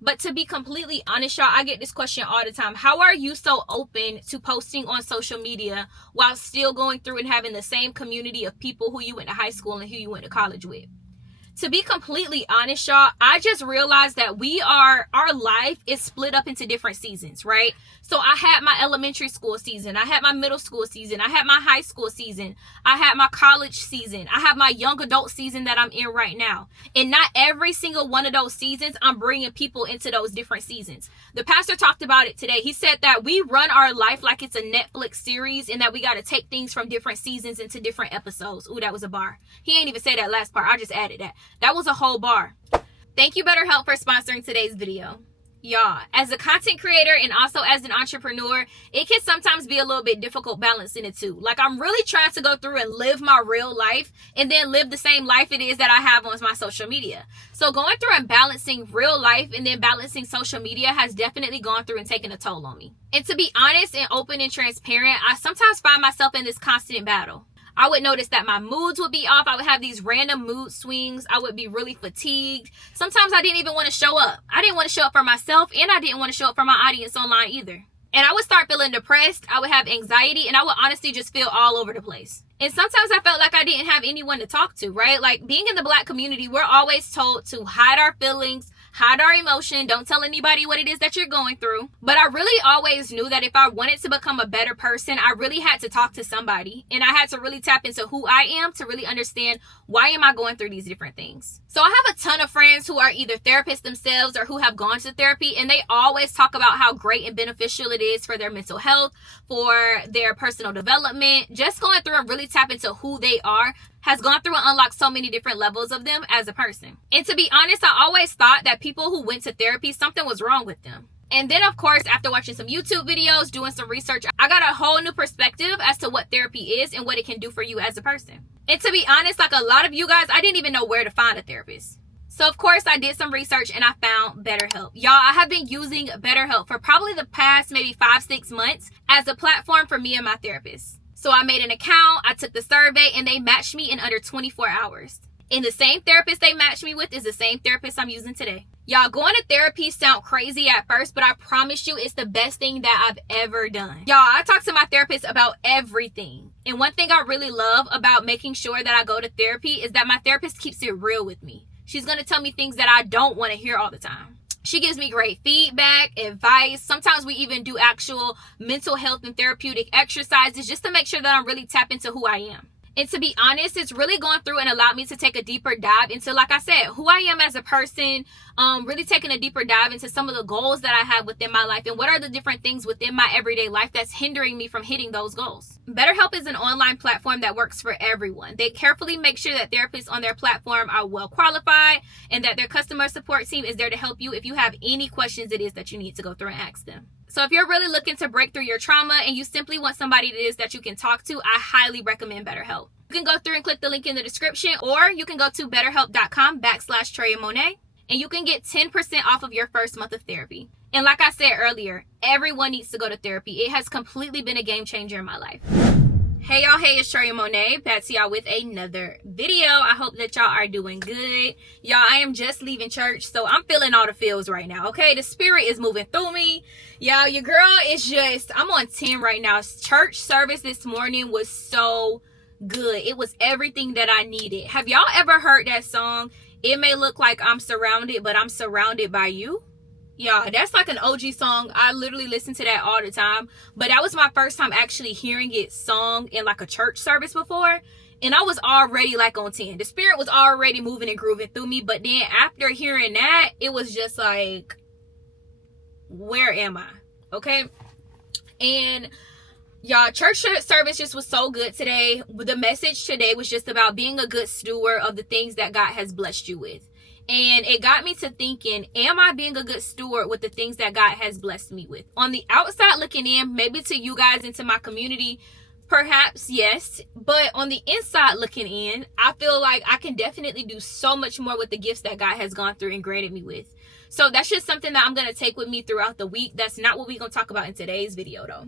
But to be completely honest, y'all, I get this question all the time. How are you so open to posting on social media while still going through and having the same community of people who you went to high school and who you went to college with? To be completely honest, y'all, I just realized that our life is split up into different seasons, right? So I had my elementary school season, I had my middle school season, I had my high school season, I had my college season, I have my young adult season that I'm in right now. And not every single one of those seasons, I'm bringing people into those different seasons. The pastor talked about it today. He said that we run our life like it's a Netflix series and that we got to take things from different seasons into different episodes. Ooh, that was a bar. He ain't even say that last part. I just added that. That was a whole bar. Thank you, BetterHelp, for sponsoring today's video. Y'all, as a content creator and also as an entrepreneur, it can sometimes be a little bit difficult balancing the two. Like, I'm really trying to go through and live my real life and then live the same life it is that I have on my social media. So going through and balancing real life and then balancing social media has definitely gone through and taken a toll on me. And to be honest and open and transparent, I sometimes find myself in this constant battle. I would notice that my moods would be off. I would have these random mood swings. I would be really fatigued. Sometimes I didn't even want to show up. I didn't want to show up for myself, and I didn't want to show up for my audience online either. And I would start feeling depressed. I would have anxiety, and I would honestly just feel all over the place. And sometimes I felt like I didn't have anyone to talk to, right? Like, being in the Black community, we're always told to hide our feelings, hide our emotion, don't tell anybody what it is that you're going through. But I really always knew that if I wanted to become a better person, I really had to talk to somebody. And I had to really tap into who I am to really understand, why am I going through these different things? So I have a ton of friends who are either therapists themselves or who have gone to therapy, and they always talk about how great and beneficial it is for their mental health, for their personal development. Just going through and really tap into who they are has gone through and unlocked so many different levels of them as a person. And to be honest, I always thought that people who went to therapy, something was wrong with them. And then, of course, after watching some YouTube videos, doing some research, I got a whole new perspective as to what therapy is and what it can do for you as a person. And to be honest, like a lot of you guys, I didn't even know where to find a therapist. So, of course, I did some research and I found BetterHelp. Y'all, I have been using BetterHelp for probably the past maybe 5-6 months as a platform for me and my therapist. So I made an account, I took the survey, and they matched me in under 24 hours. And the same therapist they matched me with is the same therapist I'm using today. Y'all, going to therapy sound crazy at first, but I promise you it's the best thing that I've ever done. Y'all, I talk to my therapist about everything. And one thing I really love about making sure that I go to therapy is that my therapist keeps it real with me. She's going to tell me things that I don't want to hear all the time. She gives me great feedback, advice. Sometimes we even do actual mental health and therapeutic exercises just to make sure that I'm really tapped into who I am. And to be honest, it's really gone through and allowed me to take a deeper dive into, like I said, who I am as a person, really taking a deeper dive into some of the goals that I have within my life and what are the different things within my everyday life that's hindering me from hitting those goals. BetterHelp is an online platform that works for everyone. They carefully make sure that therapists on their platform are well qualified and that their customer support team is there to help you if you have any questions it is that you need to go through and ask them. So if you're really looking to break through your trauma and you simply want somebody it is that you can talk to, I highly recommend BetterHelp. You can go through and click the link in the description, or you can go to betterhelp.com/TreyaMonet and you can get 10% off of your first month of therapy. And like I said earlier, everyone needs to go to therapy. It has completely been a game changer in my life. Hey y'all, hey, it's Treya Monet, back to y'all with another video. I hope that y'all are doing good. Y'all, I am just leaving church, so I'm feeling all the feels right now, okay? The spirit is moving through me. Y'all, your girl is just, I'm on 10 right now. Church service this morning was so good. It was everything that I needed. Have y'all ever heard that song, "It may look like I'm surrounded, but I'm surrounded by you"? Yeah, that's like an OG song. I literally listen to that all the time. But that was my first time actually hearing it sung in like a church service before. And I was already like on 10. The spirit was already moving and grooving through me. But then after hearing that, it was just like, where am I? Okay. And y'all, church service just was so good today. The message today was just about being a good steward of the things that God has blessed you with. And it got me to thinking, am I being a good steward with the things that God has blessed me with? On the outside looking in, maybe to you guys into my community, perhaps yes. But on the inside looking in, I feel like I can definitely do so much more with the gifts that God has gone through and granted me with. So that's just something that I'm going to take with me throughout the week. That's not what we're going to talk about in today's video though.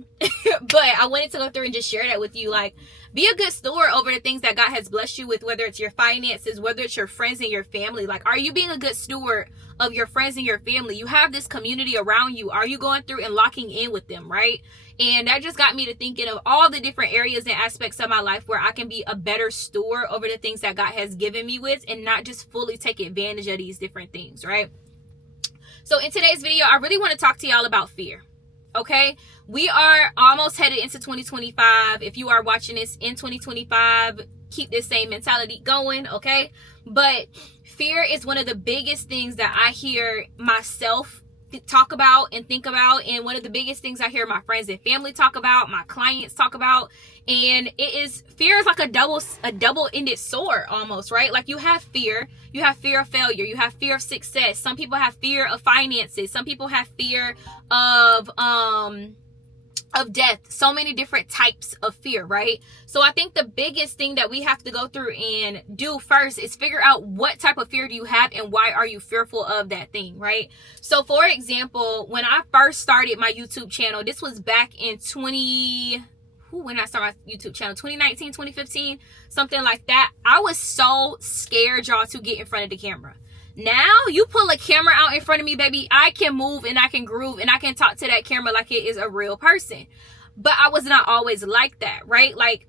But I wanted to go through and just share that with you. Like, be a good steward over the things that God has blessed you with, whether it's your finances, whether it's your friends and your family. Like, are you being a good steward of your friends and your family? You have this community around you. Are you going through and locking in with them, right? And that just got me to thinking of all the different areas and aspects of my life where I can be a better steward over the things that God has given me with, and not just fully take advantage of these different things, right? So in today's video, I really want to talk to y'all about fear. Okay, we are almost headed into 2025. If you are watching this in 2025, keep this same mentality going, okay? But fear is one of the biggest things that I hear myself talk about and think about, and one of the biggest things I hear my friends and family talk about, my clients talk about. And fear is like a double-ended sword almost, right? Like, you have fear of failure, you have fear of success. Some people have fear of finances, some people have fear of death. So many different types of fear, right? So I think the biggest thing that we have to go through and do first is figure out what type of fear do you have and why are you fearful of that thing, right? So for example, when I first started my YouTube channel, this was back in when I started my YouTube channel, 2019, 2015, something like that. I was so scared, y'all, to get in front of the camera. Now, you pull a camera out in front of me, baby, I can move and I can groove and I can talk to that camera like it is a real person. But I was not always like that, right? Like,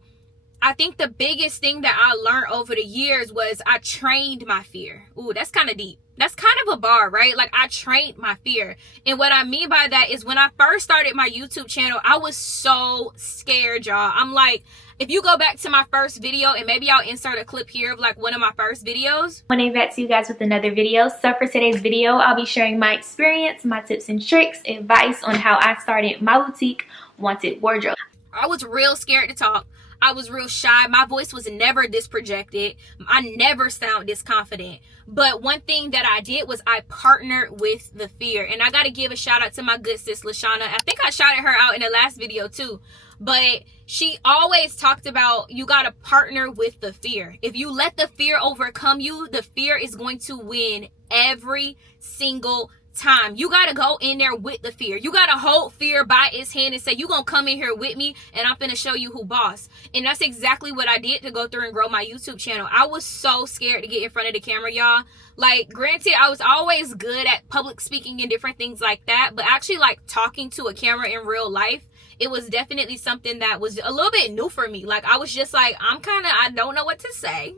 I think the biggest thing that I learned over the years was I trained my fear. Ooh, that's kind of deep. That's kind of a bar, right? Like, I trained my fear. And what I mean by that is when I first started my YouTube channel, I was so scared, y'all. I'm like, if you go back to my first video, and maybe I'll insert a clip here of like one of my first videos. I want to get back to you guys with another video. So for today's video, I'll be sharing my experience, my tips and tricks, advice on how I started my boutique, Wanted Wardrobe. I was real scared to talk. I was real shy. My voice was never this projected. I never sound this confident. But one thing that I did was I partnered with the fear. And I got to give a shout out to my good sis, Lashana. I think I shouted her out in the last video too. But she always talked about, you got to partner with the fear. If you let the fear overcome you, the fear is going to win every single time. You got to go in there with the fear. You got to hold fear by its hand and say, you going to come in here with me and I'm going to show you who boss. And that's exactly what I did to go through and grow my YouTube channel. I was so scared to get in front of the camera, y'all. Like, granted, I was always good at public speaking and different things like that, but actually like talking to a camera in real life, it was definitely something that was a little bit new for me. Like, I was just like, I don't know what to say.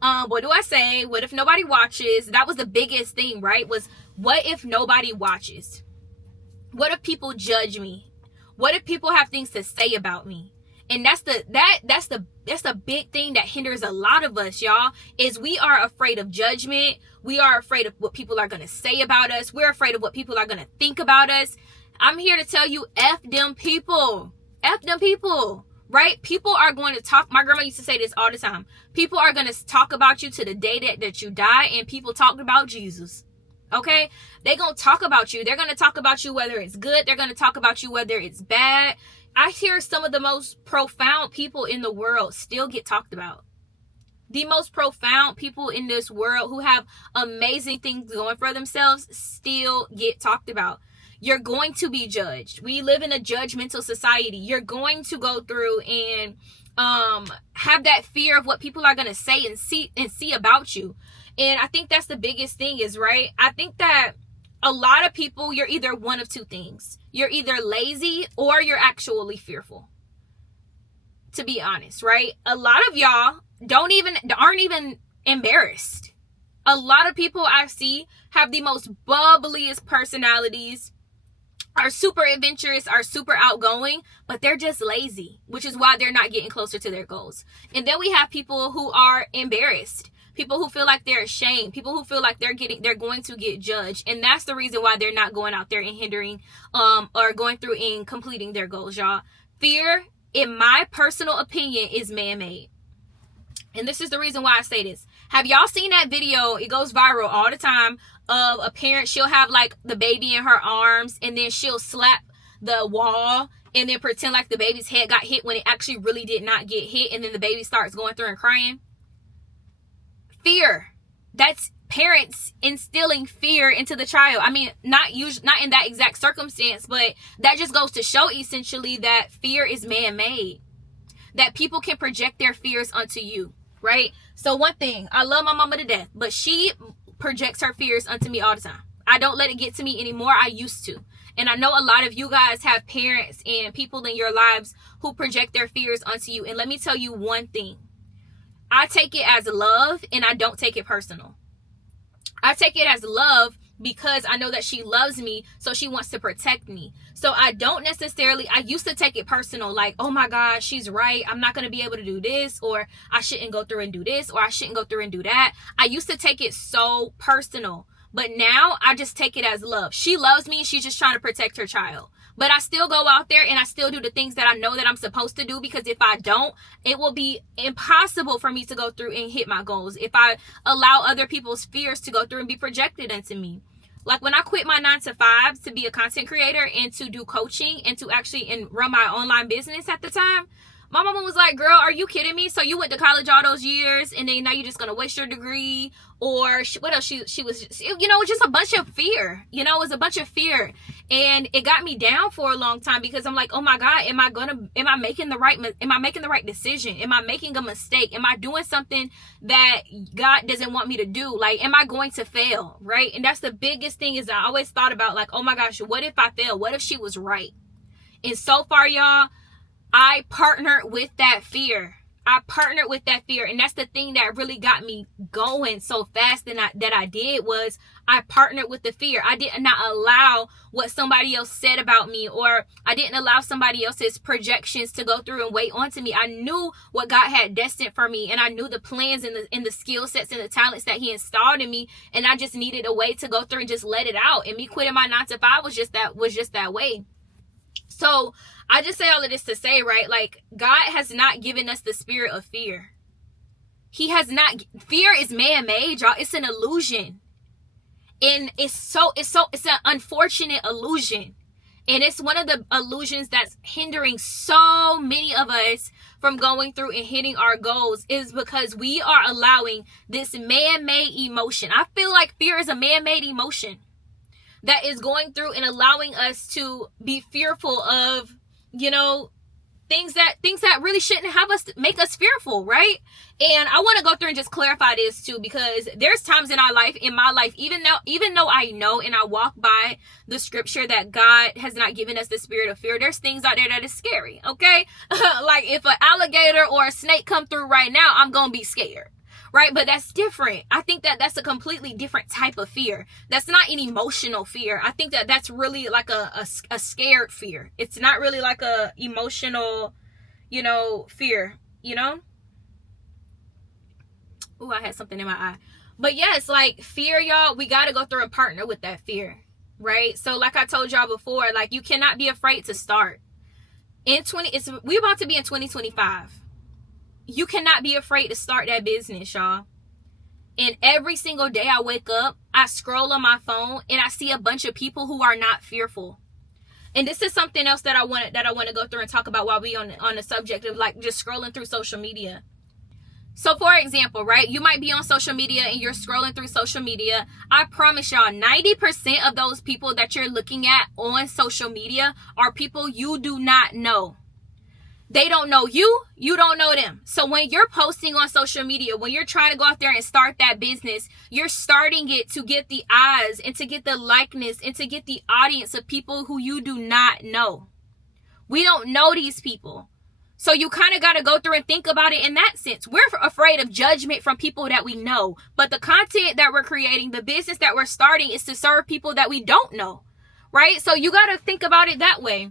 What do I say? What if nobody watches? That was the biggest thing, right? Was, what if nobody watches? What if people judge me? What if people have things to say about me? And that's the big thing that hinders a lot of us, y'all, is we are afraid of judgment. We are afraid of what people are going to say about us. We're afraid of what people are going to think about us. I'm here to tell you, F them people. F them people. Right? People are going to talk. My grandma used to say this all the time. People are going to talk about you to the day that you die. And people talked about Jesus. Okay? They're going to talk about you. They're going to talk about you whether it's good. They're going to talk about you whether it's bad. I hear some of the most profound people in the world still get talked about. The most profound people in this world who have amazing things going for themselves still get talked about. You're going to be judged. We live in a judgmental society. You're going to go through and have that fear of what people are going to say and see about you. And I think that's the biggest thing is, right? I think that a lot of people, you're either one of two things. You're either lazy or you're actually fearful. To be honest, right? A lot of y'all aren't even embarrassed. A lot of people I see have the most bubbliest personalities, are super adventurous, are super outgoing, but they're just lazy, which is why they're not getting closer to their goals. And then we have people who are embarrassed, people who feel like they're ashamed, people who feel like they're going to get judged. And that's the reason why they're not going out there and hindering or going through and completing their goals, y'all. Fear, in my personal opinion, is man-made. And this is the reason why I say this. Have y'all seen that video? It goes viral all the time of a parent. She'll have like the baby in her arms and then she'll slap the wall and then pretend like the baby's head got hit when it actually really did not get hit. And then the baby starts going through and crying. Fear. That's parents instilling fear into the child. I mean, not in that exact circumstance, but that just goes to show essentially that fear is man-made, that people can project their fears onto you, right? So one thing, I love my mama to death, but she projects her fears onto me all the time. I don't let it get to me anymore. I used to. And I know a lot of you guys have parents and people in your lives who project their fears onto you. And let me tell you one thing. I take it as love, and I don't take it personal. I take it as love because I know that she loves me, so she wants to protect me. So I used to take it personal, like, oh my God, she's right. I'm not going to be able to do this, or I shouldn't go through and do this, or I shouldn't go through and do that. I used to take it so personal, but now I just take it as love. She loves me. She's just trying to protect her child. But I still go out there and I still do the things that I know that I'm supposed to do, because if I don't, it will be impossible for me to go through and hit my goals if I allow other people's fears to go through and be projected into me. Like when I quit my 9-to-5 to be a content creator and to do coaching and to actually run my online business at the time, my mama was like, girl, are you kidding me? So you went to college all those years and then now you're just going to waste your degree? Or what else? She was, just a bunch of fear. It was a bunch of fear. And it got me down for a long time because I'm like, oh my God, am I making the right decision? Am I making a mistake? Am I doing something that God doesn't want me to do? Like, am I going to fail? Right? And that's the biggest thing, is I always thought about, like, oh my gosh, what if I fail? What if she was right? And so far, y'all, I partnered with that fear. And that's the thing that really got me going so fast that I did was I partnered with the fear. I did not allow what somebody else said about me, or I didn't allow somebody else's projections to go through and weigh onto me. I knew what God had destined for me, and I knew the plans and the skill sets and the talents that He installed in me, and I just needed a way to go through and just let it out. And me quitting my 9-to-5 was just that way. So I just say all of this to say, right, like, God has not given us the spirit of fear. He has not. Fear is man-made, y'all. It's an illusion. And it's an unfortunate illusion. And it's one of the illusions that's hindering so many of us from going through and hitting our goals, is because we are allowing this man-made emotion. I feel like fear is a man-made emotion that is going through and allowing us to be fearful of, things that really shouldn't make us fearful, right? And I want to go through and just clarify this too, because there's times in my life, even though I know and I walk by the scripture that God has not given us the spirit of fear, there's things out there that is scary, okay? Like if an alligator or a snake come through right now, I'm gonna be scared. Right? But that's different. I think that that's a completely different type of fear. That's not an emotional fear. I think that that's really like a scared fear. It's not really like a emotional, fear, Ooh, I had something in my eye. But yes, like fear, y'all, we got to go through and partner with that fear, right? So like I told y'all before, like you cannot be afraid to start. We're about to be in 2025. You cannot be afraid to start that business, y'all. And every single day I wake up, I scroll on my phone and I see a bunch of people who are not fearful. And this is something else that I want to go through and talk about while we on the subject of like just scrolling through social media. So for example, right, you might be on social media and you're scrolling through social media. I promise y'all, 90% of those people that you're looking at on social media are people you do not know. They don't know you. You don't know them. So when you're posting on social media, when you're trying to go out there and start that business, you're starting it to get the eyes and to get the likeness and to get the audience of people who you do not know. We don't know these people. So you kind of got to go through and think about it in that sense. We're afraid of judgment from people that we know. But the content that we're creating, the business that we're starting, is to serve people that we don't know. Right? So you got to think about it that way.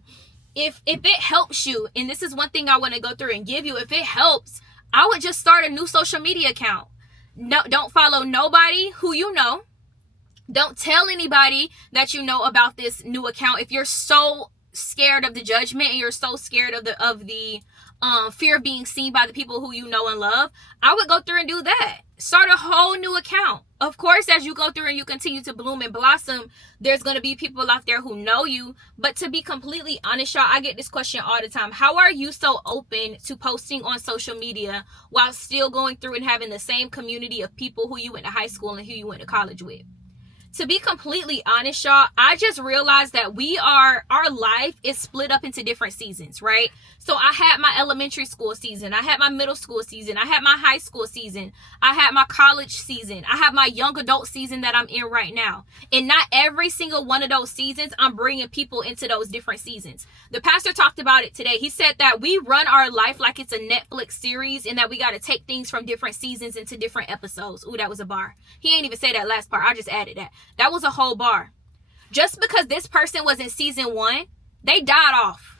If it helps you, and this is one thing I want to go through and give you, if it helps, I would just start a new social media account. No, don't follow nobody who you know. Don't tell anybody that you know about this new account. If you're so scared of the judgment and you're so scared of the fear of being seen by the people who you know and love, I would go through and do that. Start a whole new account. Of course, as you go through and you continue to bloom and blossom, there's going to be people out there who know you. But to be completely honest, y'all, I get this question all the time. How are you so open to posting on social media while still going through and having the same community of people who you went to high school and who you went to college with? To be completely honest, y'all, I just realized that our life is split up into different seasons, right? So I had my elementary school season. I had my middle school season. I had my high school season. I had my college season. I have my young adult season that I'm in right now. And not every single one of those seasons, I'm bringing people into those different seasons. The pastor talked about it today. He said that we run our life like it's a Netflix series and that we got to take things from different seasons into different episodes. Ooh, that was a bar. He ain't even say that last part. I just added that. That was a whole bar. Just because this person was in season 1, they died off.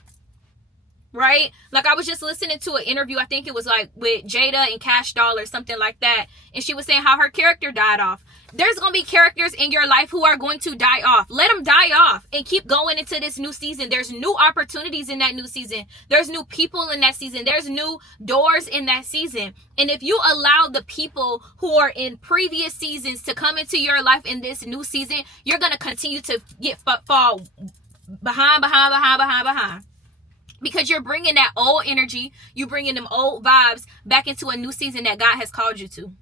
Right? Like I was just listening to an interview, I think it was like with Jada and Cash Doll or something like that. And she was saying how her character died off. There's going to be characters in your life who are going to die off. Let them die off and keep going into this new season. There's new opportunities in that new season. There's new people in that season. There's new doors in that season. And if you allow the people who are in previous seasons to come into your life in this new season, you're going to continue to fall behind. Because you're bringing that old energy, you bringing them old vibes back into a new season that God has called you to.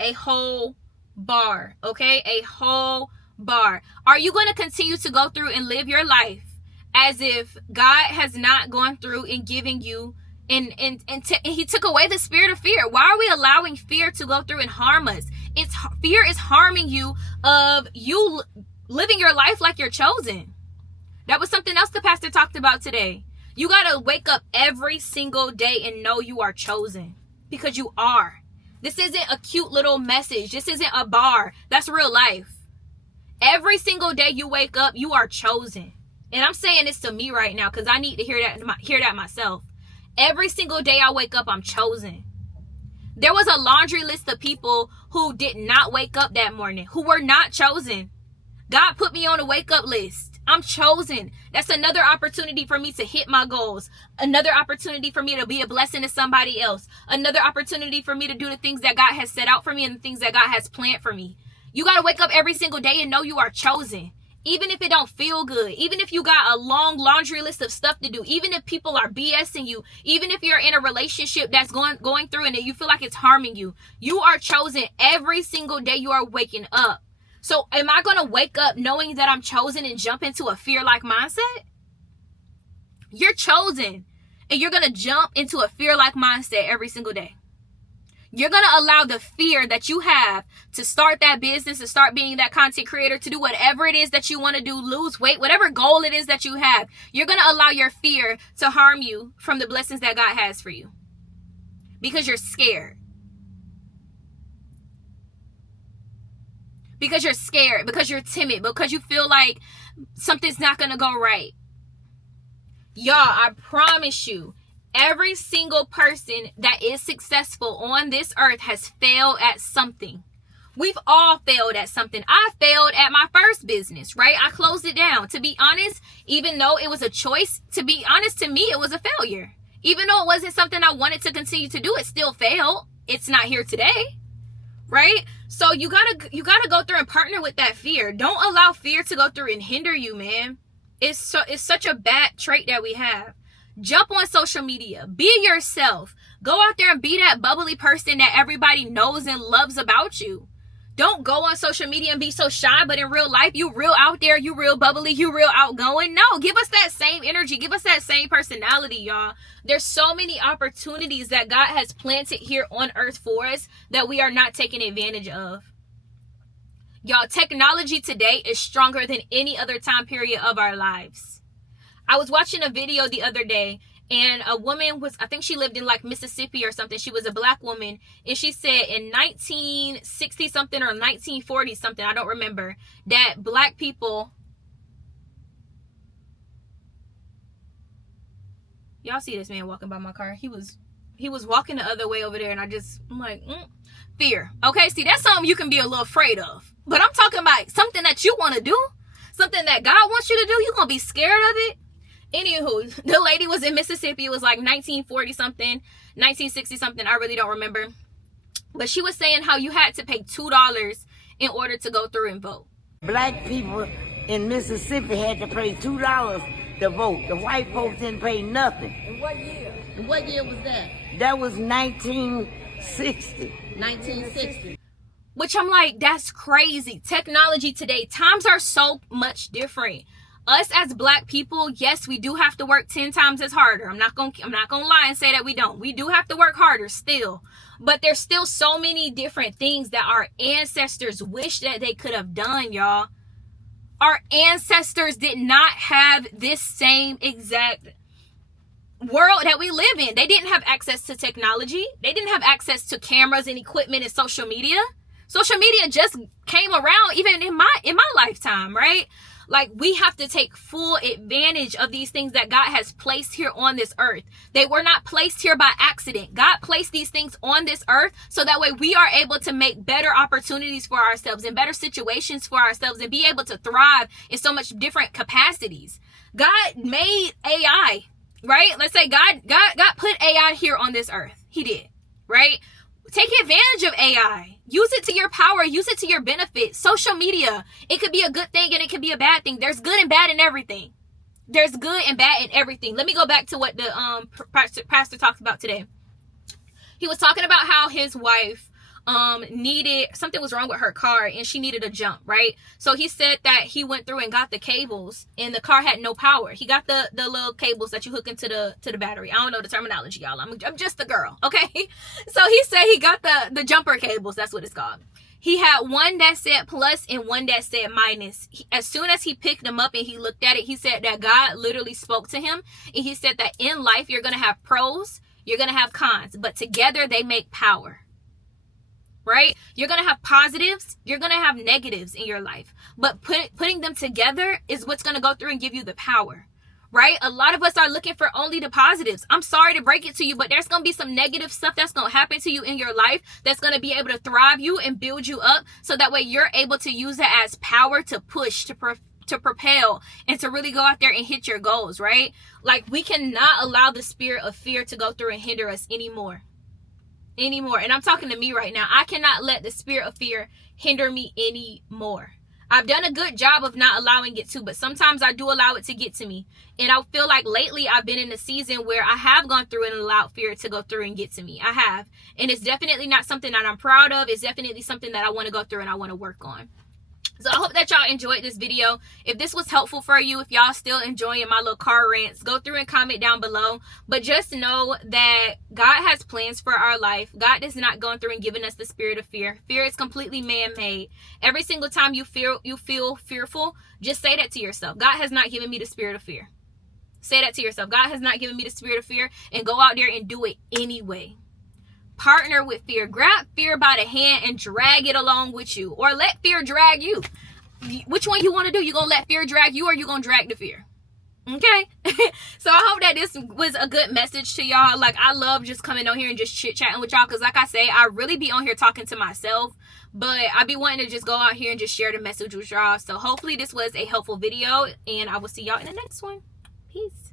A whole bar, okay? A whole bar. Are you going to continue to go through and live your life as if God has not gone through and giving you and he took away the spirit of fear? Why are we allowing fear to go through and harm us? Fear is harming you of you living your life like you're chosen. That was something else the pastor talked about today. You got to wake up every single day and know you are chosen, because you are. This isn't a cute little message. This isn't a bar. That's real life. Every single day you wake up, you are chosen. And I'm saying this to me right now because I need to hear that myself. Every single day I wake up, I'm chosen. There was a laundry list of people who did not wake up that morning, who were not chosen. God put me on a wake up list. I'm chosen. That's another opportunity for me to hit my goals. Another opportunity for me to be a blessing to somebody else. Another opportunity for me to do the things that God has set out for me and the things that God has planned for me. You got to wake up every single day and know you are chosen. Even if it don't feel good. Even if you got a long laundry list of stuff to do. Even if people are BSing you. Even if you're in a relationship that's going through and you feel like it's harming you. You are chosen every single day you are waking up. So am I going to wake up knowing that I'm chosen and jump into a fear-like mindset? You're chosen. And you're going to jump into a fear-like mindset every single day. You're going to allow the fear that you have to start that business, to start being that content creator, to do whatever it is that you want to do, lose weight, whatever goal it is that you have. You're going to allow your fear to harm you from the blessings that God has for you. Because you're scared. Because you're scared, because you're timid, because you feel like something's not going to go right. Y'all, I promise you, every single person that is successful on this earth has failed at something. We've all failed at something. I failed at my first business, right? I closed it down. To be honest, even though it was a choice, to be honest, to me, it was a failure. Even though it wasn't something I wanted to continue to do, it still failed. It's not here today. Right? So you gotta go through and partner with that fear. Don't allow fear to go through and hinder you, man. It's such a bad trait that we have. Jump on social media. Be yourself. Go out there and be that bubbly person that everybody knows and loves about you. Don't go on social media and be so shy, but in real life, you real out there, you real bubbly, you real outgoing. No, give us that same energy. Give us that same personality, y'all. There's so many opportunities that God has planted here on earth for us that we are not taking advantage of. Y'all, technology today is stronger than any other time period of our lives. I was watching a video the other day, and a woman I think she lived in like Mississippi or something. She was a black woman. And she said in 1960 something or 1940 something, I don't remember, that black people. Y'all see this man walking by my car. He was walking the other way over there. And I'm like, fear. Okay, see, that's something you can be a little afraid of. But I'm talking about something that you want to do. Something that God wants you to do. You're going to be scared of it. Anywho, the lady was in Mississippi. It was like 1940 something, 1960 something. I really don't remember. But she was saying how you had to pay $2 in order to go through and vote. Black people in Mississippi had to pay $2 to vote. The white folks didn't pay nothing. In what year? And what year was that? That was 1960. 1960. Which I'm like, that's crazy. Technology today, times are so much different. Us as black people, yes, we do have to work 10 times as harder. I'm not gonna lie and say that we don't. We do have to work harder still. But there's still so many different things that our ancestors wish that they could have done, y'all. Our ancestors did not have this same exact world that we live in. They didn't have access to technology. They didn't have access to cameras and equipment and social media. Social media just came around even in my lifetime, right? Like, we have to take full advantage of these things that God has placed here on this earth. They were not placed here by accident. God placed these things on this earth so that way we are able to make better opportunities for ourselves and better situations for ourselves and be able to thrive in so much different capacities. God made AI, right? Let's say God put AI here on this earth. He did, right? Take advantage of AI. Use it to your power. Use it to your benefit. Social media, it could be a good thing and it could be a bad thing. There's good and bad in everything. There's good and bad in everything. Let me go back to what the pastor talked about today. He was talking about how his wife needed, something was wrong with her car and she needed a jump, right? So he said that he went through and got the cables and the car had no power. He got the little cables that you hook into the battery. I don't know the terminology, y'all. I'm just a girl, okay? So he said he got the jumper cables. That's what it's called. He had one that said plus and one that said minus. As soon as he picked them up and he looked at it, he said that God literally spoke to him. And he said that in life, you're going to have pros, you're going to have cons, but together they make power. Right? You're going to have positives. You're going to have negatives in your life. But putting them together is what's going to go through and give you the power. Right? A lot of us are looking for only the positives. I'm sorry to break it to you, but there's going to be some negative stuff that's going to happen to you in your life that's going to be able to thrive you and build you up so that way you're able to use it as power to push, to propel, and to really go out there and hit your goals, right? Like, we cannot allow the spirit of fear to go through and hinder us anymore. And I'm talking to me right now. I cannot let the spirit of fear hinder me anymore. I've done a good job of not allowing it to, but sometimes I do allow it to get to me. And I feel like lately I've been in a season where I have gone through and allowed fear to go through and get to me. I have. And it's definitely not something that I'm proud of. It's definitely something that I want to go through and I want to work on. So I hope that y'all enjoyed this video. If this was helpful for you, if y'all still enjoying my little car rants, go through and comment down below. But just know that God has plans for our life. God is not going through and giving us the spirit of fear. Fear is completely man-made. Every single time you feel fearful, just say that to yourself. God has not given me the spirit of fear. Say that to yourself. God has not given me the spirit of fear, and go out there and do it anyway. Partner with fear. Grab fear by the hand and drag it along with you, or let fear drag you. Which one you want to do? You gonna let fear drag you, or you gonna drag the fear? Okay. So I hope that this was a good message to y'all. Like, I love just coming on here and just chit chatting with y'all, because like I say, I really be on here talking to myself, but I be wanting to just go out here and just share the message with y'all. So hopefully this was a helpful video, and I will see y'all in the next one. Peace.